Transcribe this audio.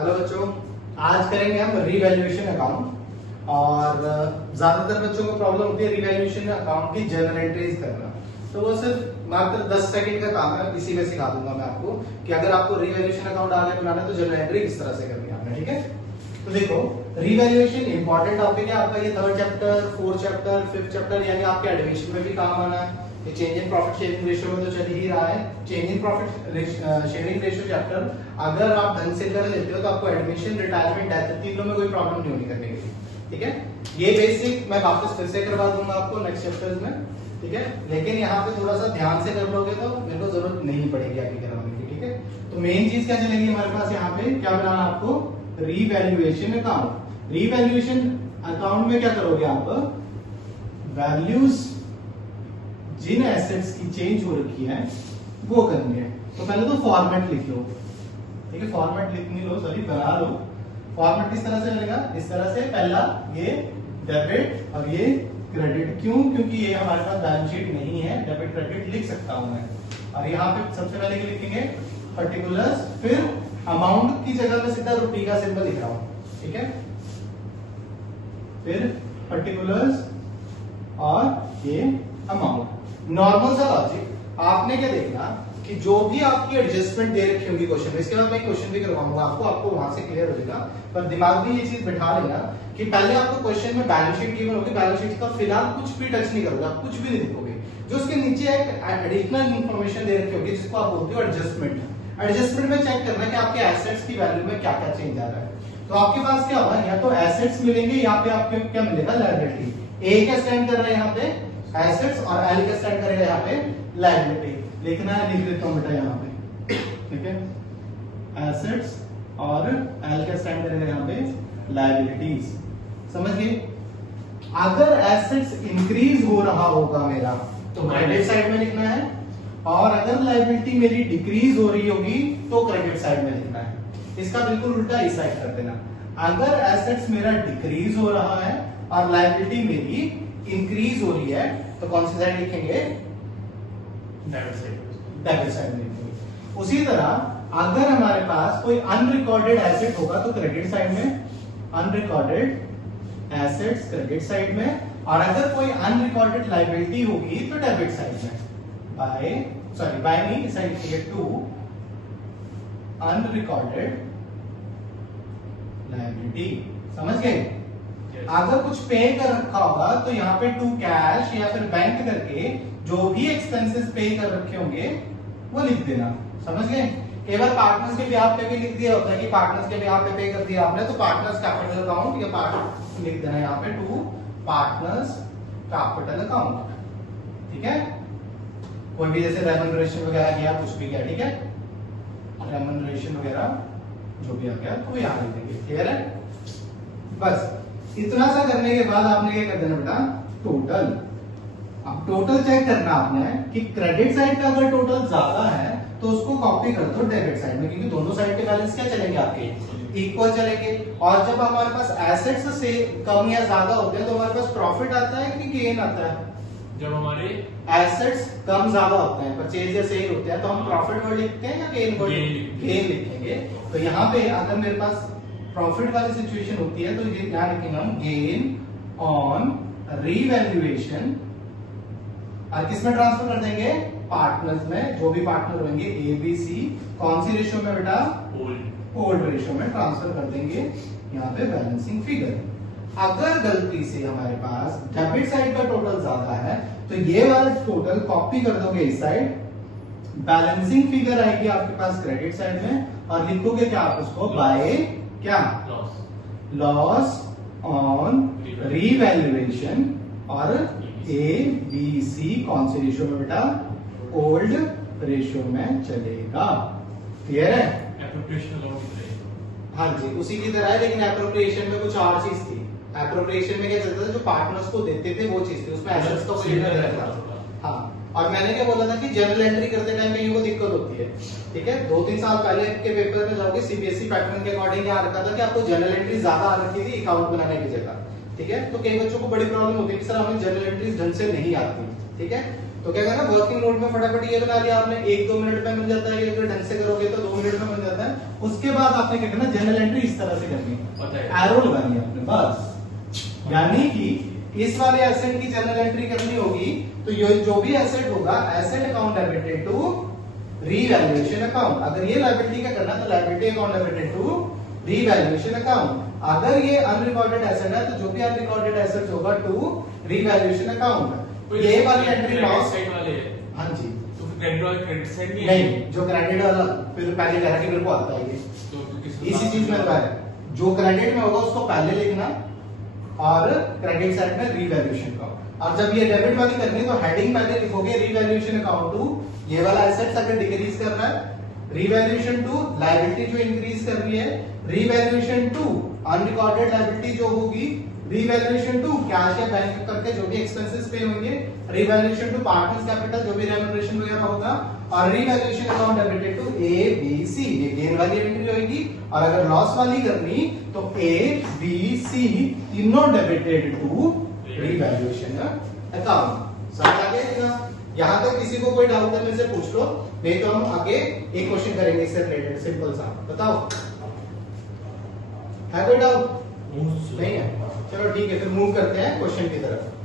Hello बच्चों, आज करेंगे हम रीवैल्यूएशन अकाउंट। और ज्यादातर बच्चों को प्रॉब्लम होती है रीवैल्यूएशन अकाउंट की जर्नल एंट्रीज करना। तो वो सिर्फ मात्र 10 सेकंड का काम है, इसी में सिखा दूंगा मैं आपको कि अगर आपको रीवैल्यूएशन अकाउंट आगे बनाना है तो जर्नल एंट्री किस तरह से करनी है आपने। ठीक है, तो देखो रीवैल्यूएशन इंपॉर्टेंट टॉपिक है आपका। ये 3rd chapter, 4th chapter, 5th chapter यानी आपके एडमिशन में भी काम आना है। ये change in profit sharing ratio में तो चल ही रहा है। Change in profit sharing ratio chapter अगर आप ढंग से कर लेते हो तो आपको एडमिशन, रिटायरमेंट, डेथ तीनों में कोई प्रॉब्लम नहीं होनी करने के लिए। ठीक है, ये बेसिक मैं वापस फिर से करवा दूंगा आपको नेक्स्ट चैप्टर्स में। ठीक है, लेकिन यहाँ पे थोड़ा सा ध्यान से कर लोगे तो मेरे को जरूरत नहीं पड़ेगी आपकी करवाने की। ठीक है, तो मेन चीज क्या चलेगी हमारे पास यहाँ पे, क्या बनाना आपको, रीवैल्यूएशन अकाउंट। रीवैल्यूएशन अकाउंट में क्या करोगे आप, वैल्यूज जिन एसेट्स की चेंज हो रखी है वो करनी है। तो पहले तो फॉर्मेट लिख लो। ठीक है, फॉर्मेट लिख नहीं लो, सॉरी बना लो। फॉर्मेट किस तरह से बनेगा, इस तरह से, पहला ये डेबिट और ये क्रेडिट। क्यों? क्योंकि ये हमारे पास बैलेंस शीट नहीं है, डेबिट क्रेडिट लिख सकता हूं मैं। और यहाँ पे सबसे पहले क्या लिखेंगे, पर्टिकुलर्स, फिर अमाउंट की जगह में सीधा रुपये का सिंबल लिख रहा हूं। ठीक है, फिर पर्टिकुलर्स और ये अमाउंट। नॉर्मल सा लॉजिक, आपने क्या देखना कि जो भी आपकी एडजस्टमेंट दे रखी होगी क्वेश्चन में, इसके बाद मैं क्वेश्चन भी करवाऊंगा आपको वहां से क्लियर हो जाएगा। पर दिमाग में ये चीज बैठा लेना कि पहले आपको क्वेश्चन में बैलेंस शीट गिवन होगी, बैलेंस शीट का फिलहाल कुछ भी टच नहीं करोगे, आप कुछ भी नहीं लिखोगे। जो उसके नीचे एक एडिशनल इंफॉर्मेशन दे रखी होगी जिसको आप बोलते हो एडजस्टमेंट। एडजस्टमेंट में चेक करना है कि आपके एसेट्स की वैल्यू में क्या क्या चेंज आ रहा है। तो आपके पास क्या होगा, या तो एसेट्स मिलेंगे, यहाँ पे आपको क्या मिलेगा, लायबिलिटी। ए क्या स्टैंड कर रहा है यहाँ पे, एसेट्स, और एल का स्टैंड करेगा यहाँ पे लायबिलिटी। लिखना है, लिख देता हूं बेटा यहाँ पे। ठीक है, एसेट्स और एल का स्टैंड करेगा यहाँ पे लायबिलिटीज। समझ गए? अगर एसेट्स इंक्रीज हो रहा होगा मेरा तो क्रेडिट साइड में लिखना है, और अगर लायबिलिटी मेरी डिक्रीज हो रही होगी तो क्रेडिट साइड में लिखना है। इसका बिल्कुल उल्टा इस साइड कर देना। अगर एसेट्स मेरा डिक्रीज हो रहा है और लायबिलिटी मेरी इंक्रीज हो रही है तो कौन सी साइड लिखेंगे, डेबिट साइड में लिखेंगे। उसी तरह अगर हमारे पास कोई अनरिकॉर्डेड एसेट होगा तो क्रेडिट साइड में, अनरिकॉर्डेड एसेट्स क्रेडिट साइड में, और अगर कोई अनरिकॉर्डेड लायबिलिटी होगी तो डेबिट साइड में। बाय नहीं, इस साइड लिखेंगे टू अनरिकॉर्डेड लायबिलिटी। समझ गए? अगर कुछ पे कर रखा होगा तो यहाँ पे टू कैश या फिर बैंक करके जो भी एक्सपेंसेस पे कर रखे होंगे वो लिख देना। समझ गए? केवल पार्टनर्स के ब्याह पे भी लिख दिया होता है कि पार्टनर्स के ब्याह पे कर दिया आपने, तो पार्टनर्स कैपिटल अकाउंट या पार्ट लिख देना यहाँ पे, टू पार्टनर्स कैपिटल अकाउंट। ठीक है, कोई भी जैसे रेमनरेशन वगैरह किया, कुछ भी किया, ठीक है, रेमनरेशन वगैरह जो भी आ गया तो यहाँ लिख देंगे। क्लियर है? बस इतना सा करने के बाद आपने क्या कर देना बेटा, टोटल। अब टोटल चेक करना आपने कि क्रेडिट साइड का अगर टोटल ज्यादा है तो उसको कॉपी कर दो डेबिट साइड में, क्योंकि दोनों साइड के बैलेंस क्या चलेंगे आपके, इक्वल चलेंगे। और जब हमारे पास एसेट्स से कम या ज्यादा होते हैं तो हमारे पास प्रॉफिट आता है कि गेन आता है। जब हमारे एसेट्स कम ज्यादा होते हैं, परचेज या सेल होते हैं, तो हम प्रॉफिट वर्ड लिखते हैं या गेन वर्ड, गेन लिखेंगे। तो यहाँ पे अगर मेरे पास प्रॉफिट वाली सिचुएशन होती है तो ये क्या लिखेंगे हम, गेन ऑन रीवैल्यूएशन। और किसमें ट्रांसफर कर देंगे, पार्टनर्स में। जो भी पार्टनर होंगे ए बी सी, कौन सी रेशियो में बेटा, ओल्ड रेशियो में ट्रांसफर कर देंगे यहाँ पे बैलेंसिंग फिगर। अगर गलती से हमारे पास डेबिट साइड का टोटल ज्यादा है तो ये वाला टोटल कॉपी कर दोगे इस साइड, बैलेंसिंग फिगर आएगी आपके पास क्रेडिट साइड में, और लिखोगे क्या आप उसको, बाय क्या, लॉस ऑन रीवैल्यूएशन। और ए बी सी कौन से रेशियो में बेटा, ओल्ड रेशियो में चलेगा। क्लियर है? हाँ जी, उसी की तरह है, लेकिन एप्रोप्रिएशन में कुछ और चीज थी। एप्रोप्रिएशन में क्या चलता था, जो पार्टनर्स को देते थे वो चीज थी, उसमें एसेट्स का कोई लेना रहता था। हाँ, और मैंने क्या बोला था कि जर्नल एंट्री करते टाइम कहीं को दिक्कत होती है। ठीक है, 2-3 साल पहले के पेपर में जाओगे, सीबीएसई पैटर्न के अकॉर्डिंग क्या रखा था कि आपको जर्नल एंट्री ज्यादा आ रखी थी अकाउंट बनाने की जगह। ठीक है, तो कई बच्चों को बड़ी प्रॉब्लम होती है कि सर हमें जर्नल एंट्रीज ढंग से नहीं आती। ठीक है, तो क्या करना, वर्किंग नोट में फटाफट ये बना लिया आपने, 1-2 मिनट में बन जाता है, अगर ढंग से करोगे तो 2 मिनट में बन जाता है। उसके बाद आपने क्या करना, जर्नल एंट्री इस तरह से करनी है, एरो लगानी है आपने बस। यानी कि इस वाले एसेट की जर्नल एंट्री करनी होगी, तो ये जो भी एसेट होगा, asset account debited to revaluation account. अगर ये लायबिलिटी का करना तो liability account debited to revaluation account. अगर ये अनरिकॉर्डेड एसेट है तो जो भी अनरिकॉर्डेड एसेट होगा टू रीवैल्यूएशन अकाउंट। ये वाली एंट्री लॉस साइड वाले है। हाँ जी, तो फिर क्रेडिट वाला क्रेडिट साइड नहीं नहीं, जो क्रेडिट वाला फिर पहले कह रहा कि मेरे को आता है ये, तो इसी चीज में आता है, जो क्रेडिट में होगा उसको पहले लिखना और क्रेडिट साइड में रीवैल्यूएशन का। और जब ये डेबिट वाली करनी है तो हेडिंग पहले लिखोगे रीवैल्यूएशन अकाउंट टू, ये वाला एसेट्स अगर डिक्रीज कर रहा है, रीवैल्यूएशन टू लायबिलिटी जो इंक्रीज कर रही है, रीवैल्यूएशन टू अनरिकॉर्डेड लायबिलिटी जो होगी, रीवैल्यूएशन टू कैश या बैंक करके जो भी एक्सपेंसेस पे होंगे, रीवैल्यूएशन टू पार्टनर्स कैपिटल जो भी रेम्युनरेशन वगैरह होगा, और revaluation account debited to A B C, ये गेन वाली एंट्री होगी। और अगर लॉस वाली करनी तो ए बी सी तीनों डेबिटेड टू रीवैल्यूएशन अकाउंट। समझ आ गया इतना? यहां तक किसी को कोई डाउट है मेरे से पूछ लो, नहीं तो हम आगे एक क्वेश्चन करेंगे इससे रिलेटेड, सिंपल सा। बताओ, है कोई डाउट? नहीं है? चलो ठीक है, फिर मूव करते हैं क्वेश्चन की तरफ।